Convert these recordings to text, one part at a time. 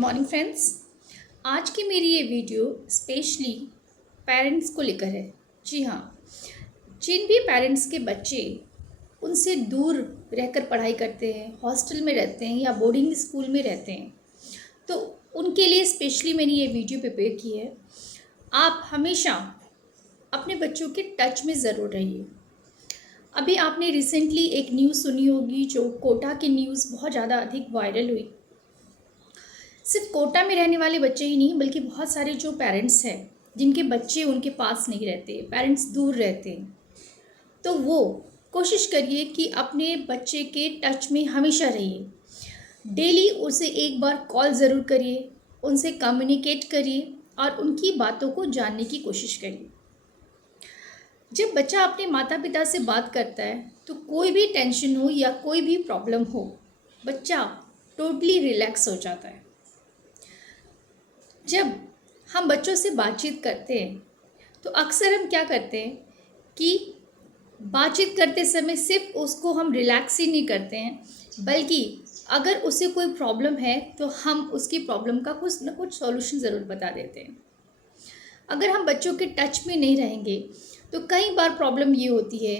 Morning friends. आज की मेरी ये वीडियो स्पेशली पेरेंट्स को लेकर है। जी हाँ, जिन भी पेरेंट्स के बच्चे उनसे दूर रहकर पढ़ाई करते हैं, हॉस्टल में रहते हैं या बोर्डिंग स्कूल में रहते हैं, तो उनके लिए स्पेशली मैंने ये वीडियो प्रिपेयर की है। आप हमेशा अपने बच्चों के टच में ज़रूर रहिए। अभी आपने रिसेंटली एक न्यूज़ सुनी होगी, जो कोटा की न्यूज़ बहुत ज़्यादा अधिक वायरल हुई। सिर्फ कोटा में रहने वाले बच्चे ही नहीं, बल्कि बहुत सारे जो पेरेंट्स हैं जिनके बच्चे उनके पास नहीं रहते, पेरेंट्स दूर रहते हैं, तो वो कोशिश करिए कि अपने बच्चे के टच में हमेशा रहिए। डेली उसे एक बार कॉल ज़रूर करिए, उनसे कम्युनिकेट करिए और उनकी बातों को जानने की कोशिश करिए। जब बच्चा अपने माता पिता से बात करता है तो कोई भी टेंशन हो या कोई भी प्रॉब्लम हो, बच्चा टोटली रिलैक्स हो जाता है। जब हम बच्चों से बातचीत करते हैं तो अक्सर हम क्या करते हैं कि बातचीत करते समय सिर्फ उसको हम रिलैक्स ही नहीं करते हैं, बल्कि अगर उसे कोई प्रॉब्लम है तो हम उसकी प्रॉब्लम का कुछ न कुछ सॉल्यूशन ज़रूर बता देते हैं। अगर हम बच्चों के टच में नहीं रहेंगे तो कई बार प्रॉब्लम ये होती है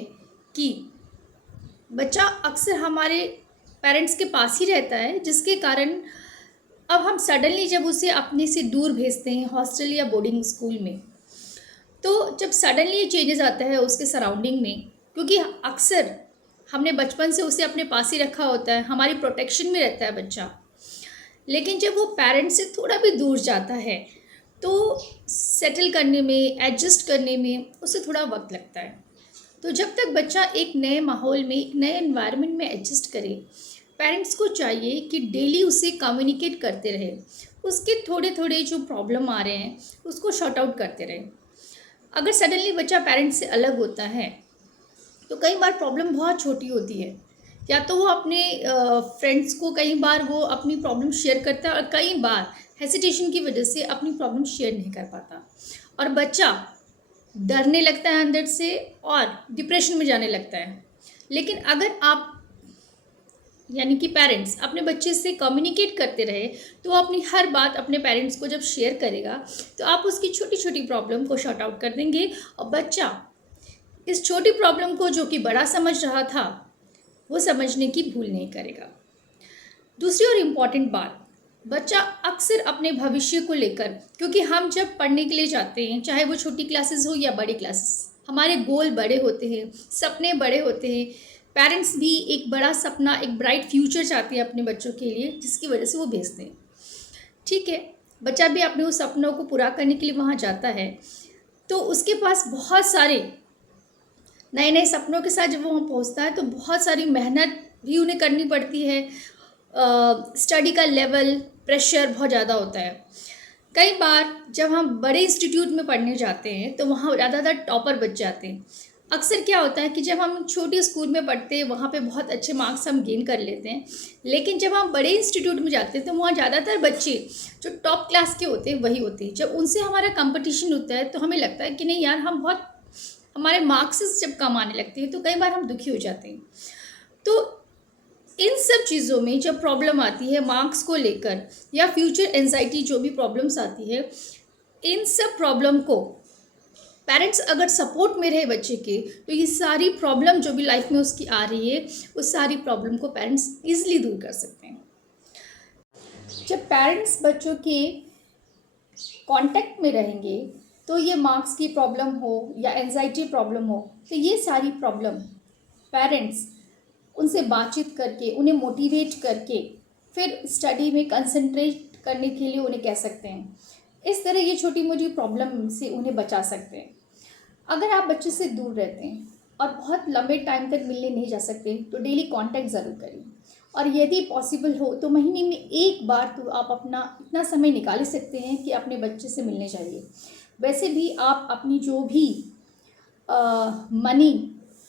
कि बच्चा अक्सर हमारे पेरेंट्स के पास ही रहता है, जिसके कारण अब हम सडनली जब उसे अपने से दूर भेजते हैं हॉस्टल या बोर्डिंग स्कूल में, तो जब सडनली ये चेंजेस आता है उसके सराउंडिंग में, क्योंकि अक्सर हमने बचपन से उसे अपने पास ही रखा होता है, हमारी प्रोटेक्शन में रहता है बच्चा, लेकिन जब वो पेरेंट्स से थोड़ा भी दूर जाता है तो सेटल करने में, एडजस्ट करने में उसे थोड़ा वक्त लगता है। तो जब तक बच्चा एक नए माहौल में, एक नए एनवायरनमेंट में एडजस्ट करे, पेरेंट्स को चाहिए कि डेली उसे कम्युनिकेट करते रहे, उसके थोड़े थोड़े जो प्रॉब्लम आ रहे हैं उसको शॉर्ट आउट करते रहे। अगर सडनली बच्चा पेरेंट्स से अलग होता है तो कई बार प्रॉब्लम बहुत छोटी होती है, या तो वो अपने फ्रेंड्स को कई बार वो अपनी प्रॉब्लम शेयर करता है और कई बार हेसिटेशन की वजह से अपनी प्रॉब्लम शेयर नहीं कर पाता और बच्चा डरने लगता है अंदर से और डिप्रेशन में जाने लगता है। लेकिन अगर आप यानी कि पेरेंट्स अपने बच्चे से कम्युनिकेट करते रहे तो वो अपनी हर बात अपने पेरेंट्स को जब शेयर करेगा तो आप उसकी छोटी छोटी प्रॉब्लम को शॉर्ट आउट कर देंगे और बच्चा इस छोटी प्रॉब्लम को, जो कि बड़ा समझ रहा था, वो समझने की भूल नहीं करेगा। दूसरी और इम्पॉर्टेंट बात, बच्चा अक्सर अपने भविष्य को लेकर, क्योंकि हम जब पढ़ने के लिए जाते हैं, चाहे वो छोटी क्लासेस हो या बड़ी क्लासेस, हमारे गोल बड़े होते हैं, सपने बड़े होते हैं। पेरेंट्स भी एक बड़ा सपना, एक ब्राइट फ्यूचर चाहते हैं अपने बच्चों के लिए, जिसकी वजह से वो भेजते हैं। ठीक है, बच्चा भी अपने उस सपनों को पूरा करने के लिए वहाँ जाता है, तो उसके पास बहुत सारे नए नए सपनों के साथ जब वो वहाँ पहुँचता है तो बहुत सारी मेहनत भी उन्हें करनी पड़ती है। स्टडी का लेवल, प्रेशर बहुत ज़्यादा होता है। कई बार जब हम बड़े इंस्टीट्यूट में पढ़ने जाते हैं तो वहाँ ज़्यादातर टॉपर बच जाते हैं। अक्सर क्या होता है कि जब हम छोटे स्कूल में पढ़ते हैं वहाँ पे बहुत अच्छे मार्क्स हम गेन कर लेते हैं, लेकिन जब हम बड़े इंस्टीट्यूट में जाते हैं तो वहाँ ज़्यादातर बच्चे जो टॉप क्लास के होते हैं वही होते हैं। जब उनसे हमारा कंपटीशन होता है तो हमें लगता है कि नहीं यार, हम बहुत, हमारे मार्क्स जब कम आने लगते हैं तो कई बार हम दुखी हो जाते हैं। तो इन सब चीज़ों में जब प्रॉब्लम आती है मार्क्स को लेकर या फ्यूचर एंजाइटी, जो भी प्रॉब्लम्स आती है, इन सब प्रॉब्लम को पेरेंट्स अगर सपोर्ट में रहे बच्चे के, तो ये सारी प्रॉब्लम जो भी लाइफ में उसकी आ रही है, उस सारी प्रॉब्लम को पेरेंट्स ईजिली दूर कर सकते हैं। जब पेरेंट्स बच्चों के कांटेक्ट में रहेंगे तो ये मार्क्स की प्रॉब्लम हो या एंजाइटी प्रॉब्लम हो, तो ये सारी प्रॉब्लम पेरेंट्स उनसे बातचीत करके, उन्हें मोटिवेट करके फिर स्टडी में कंसंट्रेट करने के लिए उन्हें कह सकते हैं। इस तरह ये छोटी मोटी प्रॉब्लम से उन्हें बचा सकते हैं। अगर आप बच्चे से दूर रहते हैं और बहुत लंबे टाइम तक मिलने नहीं जा सकते तो डेली कांटेक्ट ज़रूर करिए, और यदि पॉसिबल हो तो महीने में एक बार तो आप अपना इतना समय निकाल ही सकते हैं कि अपने बच्चे से मिलने जाइए। वैसे भी आप अपनी जो भी मनी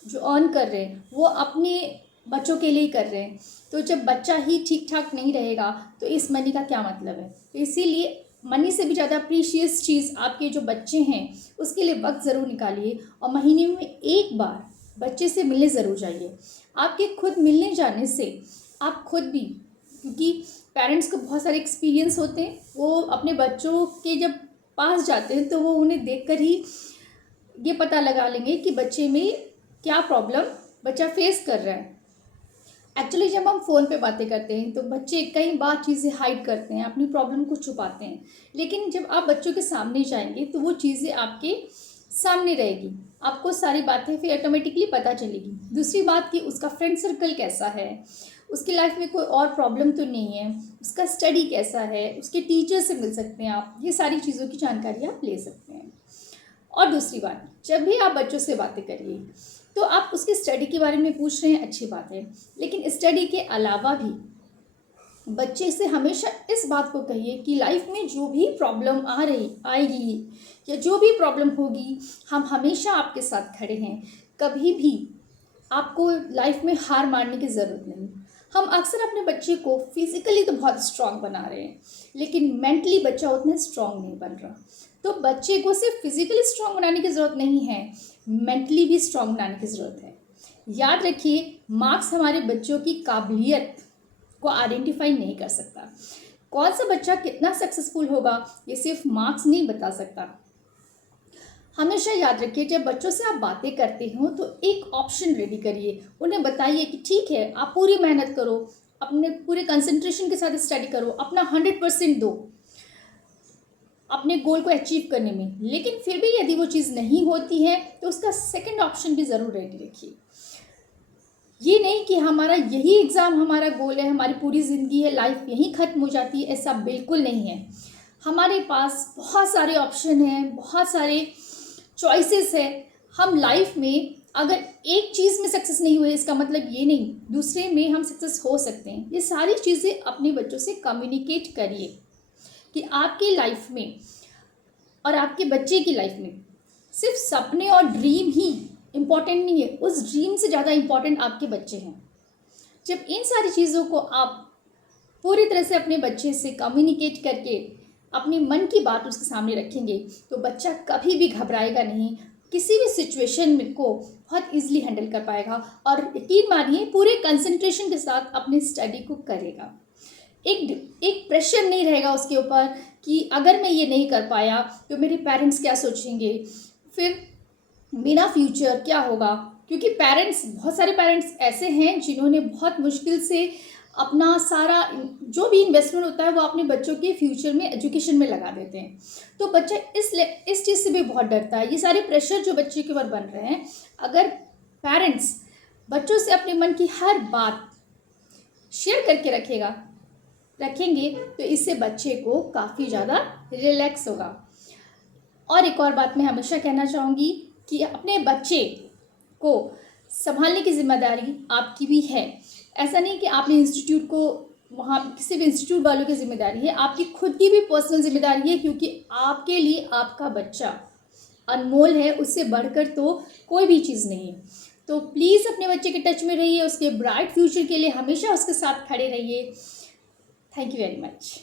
जो अर्न कर रहे हैं वो अपने बच्चों के लिए कर रहे हैं, तो जब बच्चा ही ठीक ठाक नहीं रहेगा तो इस मनी का क्या मतलब है। तो इसीलिए मनी से भी ज़्यादा प्रीशियस चीज़ आपके जो बच्चे हैं उसके लिए वक्त ज़रूर निकालिए और महीने में एक बार बच्चे से मिलने ज़रूर जाइए। आपके खुद मिलने जाने से आप खुद भी क्योंकि पेरेंट्स को बहुत सारे एक्सपीरियंस होते हैं। वो अपने बच्चों के जब पास जाते हैं तो वो उन्हें देखकर ही ये पता लगा लेंगे कि बच्चे में क्या प्रॉब्लम बच्चा फेस कर रहा है। एक्चुअली जब हम फ़ोन पे बातें करते हैं तो बच्चे कई बार चीज़ें हाइड करते हैं, अपनी प्रॉब्लम को छुपाते हैं, लेकिन जब आप बच्चों के सामने जाएंगे तो वो चीज़ें आपके सामने रहेगी, आपको सारी बातें फिर ऑटोमेटिकली पता चलेगी। दूसरी बात कि उसका फ्रेंड सर्कल कैसा है, उसकी लाइफ में कोई और प्रॉब्लम तो नहीं है, उसका स्टडी कैसा है, उसके टीचर से मिल सकते हैं आप, ये सारी चीज़ों की जानकारी आप ले सकते हैं। और दूसरी बात, जब भी आप बच्चों से बातें करिए तो आप उसकी स्टडी के बारे में पूछ रहे हैं, अच्छी बात है, लेकिन स्टडी के अलावा भी बच्चे से हमेशा इस बात को कहिए कि लाइफ में जो भी प्रॉब्लम आएगी या जो भी प्रॉब्लम होगी, हम हमेशा आपके साथ खड़े हैं। कभी भी आपको लाइफ में हार मानने की ज़रूरत नहीं। हम अक्सर अपने बच्चे को फिजिकली तो बहुत स्ट्रांग बना रहे हैं, लेकिन मेंटली बच्चा उतना स्ट्रांग नहीं बन रहा। तो बच्चे को सिर्फ फिजिकली स्ट्रांग बनाने की ज़रूरत नहीं है, मेंटली भी स्ट्रांग बनाने की ज़रूरत है। याद रखिए, मार्क्स हमारे बच्चों की काबिलियत को आइडेंटिफाई नहीं कर सकता। कौन सा बच्चा कितना सक्सेसफुल होगा ये सिर्फ मार्क्स नहीं बता सकता। हमेशा याद रखिए, जब बच्चों से आप बातें करते हो तो एक ऑप्शन रेडी करिए, उन्हें बताइए कि ठीक है, आप पूरी मेहनत करो, अपने पूरे कंसंट्रेशन के साथ स्टडी करो, अपना 100% दो अपने गोल को अचीव करने में। लेकिन फिर भी यदि वो चीज़ नहीं होती है तो उसका सेकंड ऑप्शन भी ज़रूर रेडी रखिए। ये नहीं कि हमारा यही एग्ज़ाम हमारा गोल है, हमारी पूरी ज़िंदगी है, लाइफ यहीं ख़त्म हो जाती है, ऐसा बिल्कुल नहीं है। हमारे पास बहुत सारे ऑप्शन हैं, बहुत सारे चॉइसेस है। हम लाइफ में अगर एक चीज़ में सक्सेस नहीं हुए, इसका मतलब ये नहीं दूसरे में हम सक्सेस हो सकते हैं। ये सारी चीज़ें अपने बच्चों से कम्युनिकेट करिए कि आपकी लाइफ में और आपके बच्चे की लाइफ में सिर्फ सपने और ड्रीम ही इम्पॉर्टेंट नहीं है, उस ड्रीम से ज़्यादा इम्पॉर्टेंट आपके बच्चे हैं। जब इन सारी चीज़ों को आप पूरी तरह से अपने बच्चे से कम्युनिकेट करके अपने मन की बात उसके सामने रखेंगे तो बच्चा कभी भी घबराएगा नहीं, किसी भी सिचुएशन में को बहुत इजीली हैंडल कर पाएगा और यकीन मानिए पूरे कंसंट्रेशन के साथ अपनी स्टडी को करेगा। एक प्रेशर नहीं रहेगा उसके ऊपर कि अगर मैं ये नहीं कर पाया तो मेरे पेरेंट्स क्या सोचेंगे, फिर मेरा फ्यूचर क्या होगा। क्योंकि बहुत सारे पेरेंट्स ऐसे हैं जिन्होंने बहुत मुश्किल से अपना सारा जो भी इन्वेस्टमेंट होता है वो अपने बच्चों के फ्यूचर में, एजुकेशन में लगा देते हैं। तो बच्चा इस चीज़ से भी बहुत डरता है। ये सारे प्रेशर जो बच्चे के ऊपर बन रहे हैं, अगर पेरेंट्स बच्चों से अपने मन की हर बात शेयर करके रखेंगे तो इससे बच्चे को काफ़ी ज़्यादा रिलैक्स होगा। और एक और बात मैं हमेशा कहना चाहूँगी कि अपने बच्चे को संभालने की जिम्मेदारी आपकी भी है। ऐसा नहीं कि आपने इंस्टीट्यूट को वहाँ किसी भी इंस्टीट्यूट वालों की जिम्मेदारी है, आपकी खुद की भी पर्सनल जिम्मेदारी है, क्योंकि आपके लिए आपका बच्चा अनमोल है, उससे बढ़कर तो कोई भी चीज़ नहीं। तो प्लीज़ अपने बच्चे के टच में रहिए, उसके ब्राइट फ्यूचर के लिए हमेशा उसके साथ खड़े रहिए। Thank you very much.